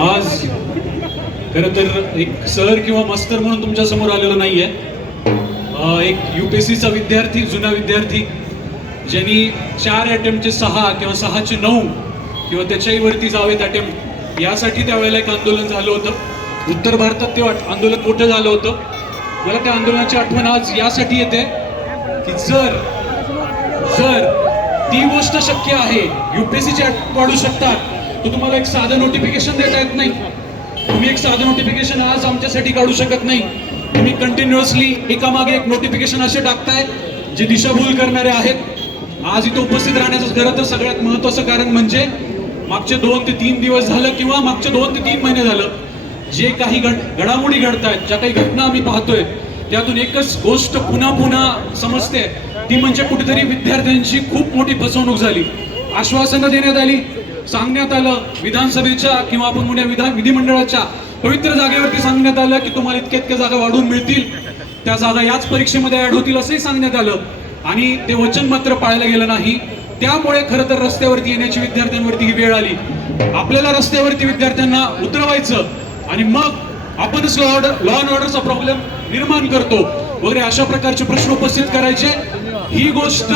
आज खरं तर एक सर किंवा मास्तर म्हणून तुमच्यासमोर आलेलो नाहीये. एक युपीएससीचा विद्यार्थी जुना विद्यार्थी ज्यांनी चार अटेम्प्टचे सहा किंवा सहाचे नऊ किंवा त्याच्याही वरती जावेत अटेम्प्ट यासाठी त्यावेळेला एक आंदोलन झालं होतं. उत्तर भारतात ते आंदोलन मोठं झालं होतं. मला त्या आंदोलनाची आठवण आज यासाठी येते की जर जर ती गोष्ट शक्य आहे युपीएससीचे वाढू शकतात तर तुम्हाला एक साधं नोटिफिकेशन देता येत नाही. तुम्ही एक साधं नोटिफिकेशन आज आमच्यासाठी काढू शकत नाही. तुम्ही कंटिन्युअसली एकामागे एक नोटिफिकेशन असे टाकताय जे दिशाभूल करणारे आहेत. आज इथं उपस्थित राहण्याचं खरं तर सगळ्यात महत्वाचं कारण म्हणजे मागचे दोन ते तीन दिवस झालं किंवा मागचे दोन ते तीन महिने झालं जे काही घड घडामोडी घडत आहेत ज्या काही घटना आम्ही पाहतोय त्यातून एकच गोष्ट पुन्हा पुन्हा समजते. ती म्हणजे कुठेतरी विद्यार्थ्यांची खूप मोठी फसवणूक झाली. आश्वासनं देण्यात आली. सांगण्यात आलं विधानसभेच्या किंवा आपण म्हणूया विधान विधिमंडळाच्या पवित्र जागेवरती सांगण्यात आलं की तुम्हाला इतक्या इतक्या जागा वाढवून मिळतील. त्या जागा याच परीक्षेमध्ये ऍड होतील असंही सांगण्यात आलं. आणि ते वचन मात्र पाळलं गेलं नाही. त्यामुळे खरं तर रस्त्यावरती येण्याची विद्यार्थ्यांवरती ही वेळ आली. आपल्याला रस्त्यावरती विद्यार्थ्यांना उतरवायचं आणि मग आपणच लॉ ऑर्डर लॉ अँड ऑर्डरचा प्रॉब्लेम निर्माण करतो. वगैरे अशा प्रकारचे प्रश्न उपस्थित करायचे. ही गोष्ट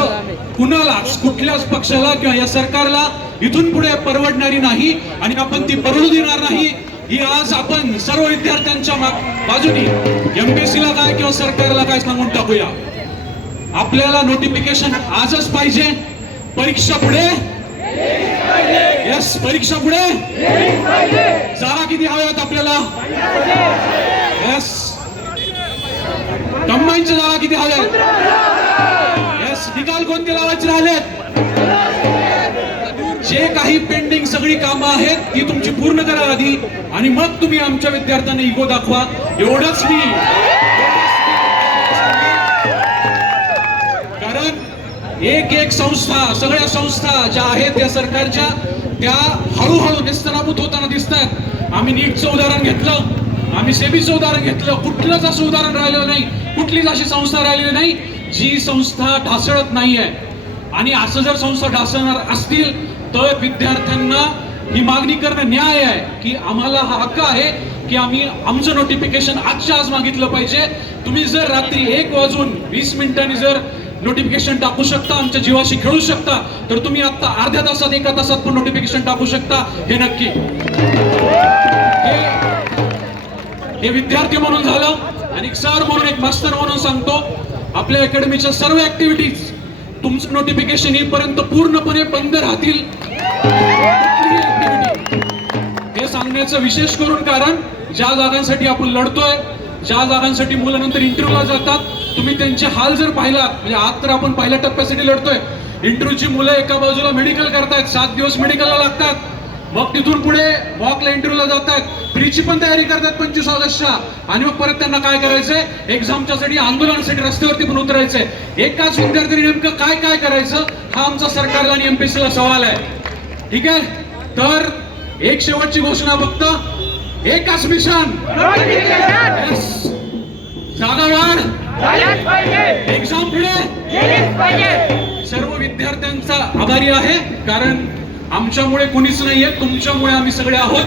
कुणालाच कुठल्याच पक्षाला किंवा या सरकारला इथून पुढे परवडणारी नाही आणि आपण ती परवडू देणार नाही ही आज आपण सर्व विद्यार्थ्यांच्या माग- बाजूनी एमपीएससी ला काय किंवा सरकारला काय सांगून टाकूया. आपल्याला नोटिफिकेशन आजच पाहिजे. परीक्षा पुढे. यस परीक्षा पुढे. जागा किती हव्यात आपल्याला? यस कंबाईनच्या जागा किती हव्यात कोणते लावायचे राहिलेत. जे काही पेंडिंग सगळी कामं आहेत ती तुमची पूर्ण करा आधी. आणि मग तुम्ही आमच्या विद्यार्थ्यांना इगो दाखवा. एवढंच मी कारण एक एक संस्था सगळ्या संस्था ज्या आहेत त्या सरकारच्या त्या हळूहळू निस्तराभूत होताना दिसतात. आम्ही नीटचं उदाहरण घेतलं. आम्ही सेबीचं उदाहरण घेतलं. कुठलंच असं उदाहरण राहिलेलं नाही. कुठलीच अशी संस्था राहिलेली नाही. जी संस्था ढासळत नाहीये आणि असं जर संस्था ढासळणार असतील तर विद्यार्थ्यांना ही मागणी करणं न्याय आहे की आम्हाला हा हक्क आहे की आम्ही आमचं नोटिफिकेशन आजच्या आज मागितलं पाहिजे. तुम्ही जर रात्री एक वाजून वीस मिनिटांनी जर नोटिफिकेशन टाकू शकता आमच्या जीवाशी खेळू शकता तर तुम्ही आता अर्ध्या तासात एका तासात पण नोटिफिकेशन टाकू शकता. हे नक्की. हे- विद्यार्थी म्हणून झालं आणि सर म्हणून एक मास्तर म्हणून सांगतो आपल्या अकॅडमीच्या सर्व ऍक्टिव्हिटीज तुमचं नोटिफिकेशन येईपर्यंत पूर्णपणे बंद राहतील. हे सांगण्याचं विशेष करून कारण ज्या जागांसाठी आपण लढतोय ज्या जागांसाठी मुलं नंतर इंटरव्ह्यूला जातात तुम्ही त्यांचे हाल जर पाहिलात म्हणजे आज तर आपण पहिल्या टप्प्यासाठी लढतोय इंटरव्ह्यूची मुलं एका बाजूला मेडिकल करतायत सात दिवस मेडिकलला लागतात. मग तिथून पुढे मॉकला इंटरव्ह्यूला जात आहेत प्रीची पण तयारी करतात पंचवीस ऑगस्टच्या. आणि मग परत त्यांना काय करायचंय? एक्झामच्या साठी आंदोलनासाठी रस्त्यावरती पण उतरायचंय. एकाच विद्यार्थ्यांनी नेमकं काय काय करायचं? हा आमचा सरकारला आणि एमपीएससी ला सवाल आहे. ठीक आहे? तर एक शेवटची घोषणा फक्त. एकच मिशन. जागा वाढ. एक्झाम पुढे. सर्व विद्यार्थ्यांचा आभारी आहे. कारण आमच्यामुळे कुणीच नाहीये तुमच्यामुळे आम्ही सगळे आहोत.